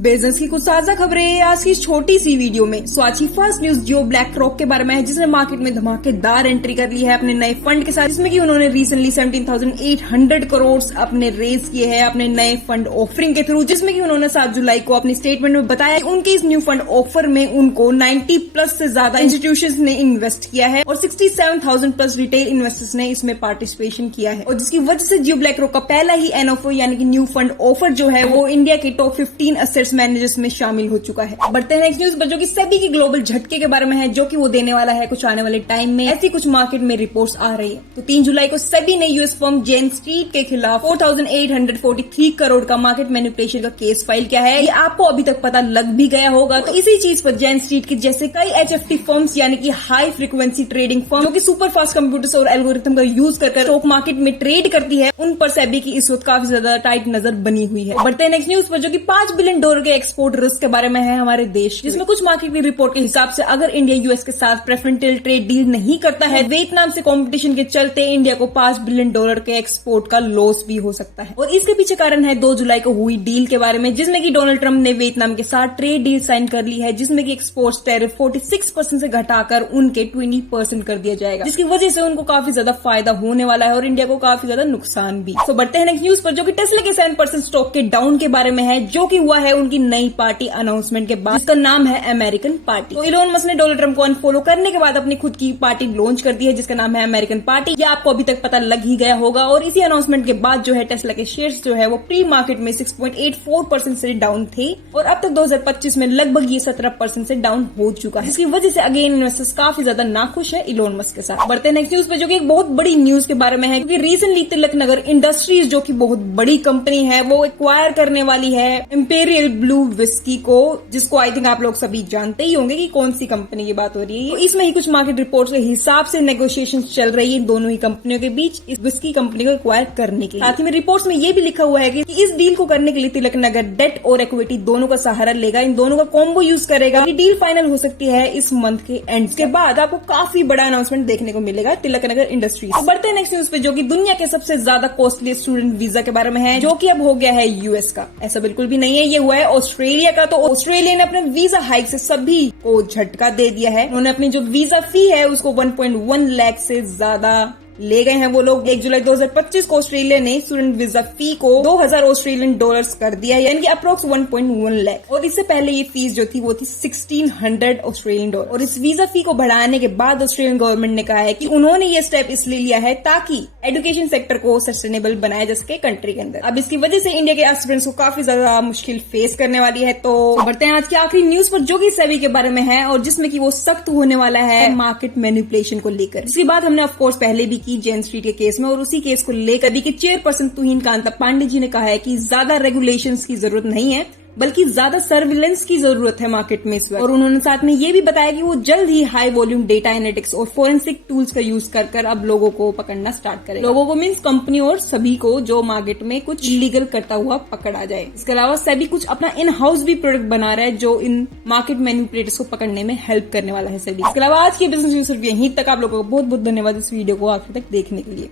Business की कुछ ताजा खबरें आज की छोटी सी वीडियो में। स्वाची फर्स्ट न्यूज जियो ब्लैक रॉक के बारे में है, जिसने मार्केट में धमाकेदार एंट्री कर ली है अपने नए फंड के साथ, जिसमें कि उन्होंने रिसेंटली 17,800 करोड़ अपने रेज किए हैं अपने नए फंड ऑफरिंग के थ्रू, जिसमें कि उन्होंने 7 जुलाई को अपनी स्टेटमेंट में बताया कि उनके इस न्यू फंड ऑफर में उनको 90+ से ज्यादा इंस्टीट्यूशंस ने इन्वेस्ट किया है और 67,000+ रिटेल इन्वेस्टर्स ने इसमें पार्टिसिपेशन किया है, और जिसकी वजह से जियो ब्लैक रॉक का पहला ही एनओएफ यानी कि न्यू फंड ऑफर जो है वो इंडिया के टॉप 15 असेट्स मैनेजर्स में शामिल हो चुका है। बढ़ते हैं नेक्स्ट न्यूज पर, जो कि सेबी के ग्लोबल झटके के बारे में है, जो कि वो देने वाला है कुछ आने वाले टाइम में। ऐसी कुछ मार्केट में रिपोर्ट्स आ रही है। तो 3 जुलाई को सेबी ने यूएस फर्म जेन स्ट्रीट के खिलाफ 4,843 करोड़ का मार्केट मैनिपुलेशन का केस फाइल किया है। ये आपको अभी तक पता लग भी गया होगा। तो इसी चीज पर जेन स्ट्रीट के जैसे कई एचएफटी फर्म्स यानी कि हाई फ्रीक्वेंसी ट्रेडिंग फर्म, जो कि सुपर फास्ट कंप्यूटर्स और एल्गोरिथम का यूज कर स्टॉक मार्केट में ट्रेड करती है, उन पर सेबी की इस वक्त काफी ज्यादा टाइट नजर बनी हुई है। बढ़ते हैं नेक्स्ट न्यूज पर, जो कि $5 बिलियन के एक्सपोर्ट रिस्क के बारे में है हमारे देश, जिसमें कुछ मार्केट की रिपोर्ट के हिसाब से अगर इंडिया यूएस के साथ प्रेफरेंशियल ट्रेड डील नहीं करता है, वियतनाम से कंपटीशन के चलते इंडिया को $5 बिलियन के एक्सपोर्ट का लॉस भी हो सकता है। और इसके पीछे कारण है 2 जुलाई को हुई डील के बारे में, जिसमें कि डोनाल्ड ट्रंप ने वियतनाम के साथ ट्रेड डील साइन कर ली है, जिसमें कि एक्सपोर्ट टैरिफ 46% से घटाकर उनके 20% कर दिया जाएगा, जिसकी वजह से उनको काफी ज्यादा फायदा होने वाला है और इंडिया को काफी ज्यादा नुकसान भी। तो बढ़ते हैं नेक्स्ट न्यूज पर, जो कि टेस्ला के 7% स्टॉक के डाउन के बारे में है, जो कि हुआ है उनकी नई पार्टी अनाउंसमेंट के बाद, जिसका नाम है अमेरिकन पार्टी। तो इलोन मस्क ने डोनाल्ड ट्रंप को अनफॉलो करने के बाद अपनी खुद की पार्टी लॉन्च कर दी है, जिसका नाम है अमेरिकन पार्टी। ये आपको अभी तक पता लग ही गया होगा। और इसी अनाउंसमेंट के बाद जो है टेस्ला के शेयर्स जो है वो प्री मार्केट में 6.84% से डाउन थे और अब तक 2025 में लगभग ये 17% से डाउन हो चुका है, जिसकी वजह से अगेन इन्वेस्टर्स काफी ज्यादा नाखुश है इलोन मस्क के साथ। बढ़ते हैं नेक्स्ट न्यूज पे, जो कि एक बहुत बड़ी न्यूज के बारे में है, क्योंकि रिसेंटली तिलक नगर इंडस्ट्रीज, जो कि बहुत बड़ी कंपनी है, वो एक्वायर करने वाली है इंपेरियल ब्लू विस्की को, जिसको आई थिंक आप लोग सभी जानते ही होंगे कि कौन सी कंपनी की बात हो रही है। तो इसमें ही कुछ मार्केट रिपोर्ट्स के हिसाब से नेगोशिएशंस चल रही है दोनों ही कंपनियों के बीच इस विस्की कंपनी को एक्वायर करने के लिए। साथ ही में रिपोर्ट्स में ये भी लिखा हुआ है कि इस डील को करने के लिए तिलक नगर डेट और इक्विटी दोनों का सहारा लेगा, इन दोनों का कॉम्बो यूज करेगा। ये डील फाइनल हो सकती है इस मंथ के एंड के बाद। आपको काफी बड़ा अनाउंसमेंट देखने को मिलेगा तिलक नगर इंडस्ट्रीज। तो बढ़ते हैं नेक्स्ट न्यूज पे, जो कि दुनिया के सबसे ज्यादा कॉस्टली स्टूडेंट वीजा के बारे में है, जो कि अब हो गया है यूएस का। ऐसा बिल्कुल भी नहीं है, ये हुआ है ऑस्ट्रेलिया का। तो ऑस्ट्रेलिया ने अपने वीजा हाइक से सभी को झटका दे दिया है। उन्होंने अपनी जो वीजा फी है उसको 1.1 लाख से ज्यादा ले गए हैं वो लोग। 1 जुलाई 2025 को ऑस्ट्रेलिया ने स्टूडेंट वीजा फी को $2,000 कर दिया है, यानी कि अप्रोक्स 1.1 लाख। और इससे पहले ये फीस जो थी वो थी $1,600। और इस वीजा फी को बढ़ाने के बाद ऑस्ट्रेलियन गवर्नमेंट ने कहा है कि उन्होंने ये स्टेप इसलिए लिया है ताकि एजुकेशन सेक्टर को सस्टेनेबल बनाया जा सके कंट्री के अंदर। अब इसकी वजह से इंडिया के स्टूडेंट्स को काफी ज्यादा मुश्किल फेस करने वाली है। तो बढ़ते हैं आज की आखिरी न्यूज पर, जो कि सेबी के बारे में है और जिसमें कि वो सख्त होने वाला है मार्केट मैनिपुलेशन को लेकर, जिसकी बात हमने ऑफकोर्स पहले भी जेन स्ट्रीट के केस में। और उसी केस को लेकर भी कि चेयरपर्सन तुहिन कांता पांडे जी ने कहा है कि ज्यादा रेगुलेशंस की जरूरत नहीं है, बल्कि ज्यादा सर्विलेंस की जरूरत है मार्केट में इस वक्त। और उन्होंने साथ में ये भी बताया कि वो जल्द ही हाई वॉल्यूम डेटा एनालिटिक्स और फोरेंसिक टूल्स का यूज कर अब लोगों को पकड़ना स्टार्ट करें। लोगों को मीन्स कंपनी और सभी को जो मार्केट में कुछ इलीगल करता हुआ पकड़ आ जाए। इसके अलावा सेबी कुछ अपना इन हाउस भी प्रोडक्ट बना रहा है जो इन मार्केट मैनिपुलेटर्स को पकड़ने में हेल्प करने वाला है सेबी। इसके अलावा आज की बिजनेस न्यूज सिर्फ यहीं तक। आप लोगों को बहुत बहुत धन्यवाद इस वीडियो को आखिर तक देखने के लिए।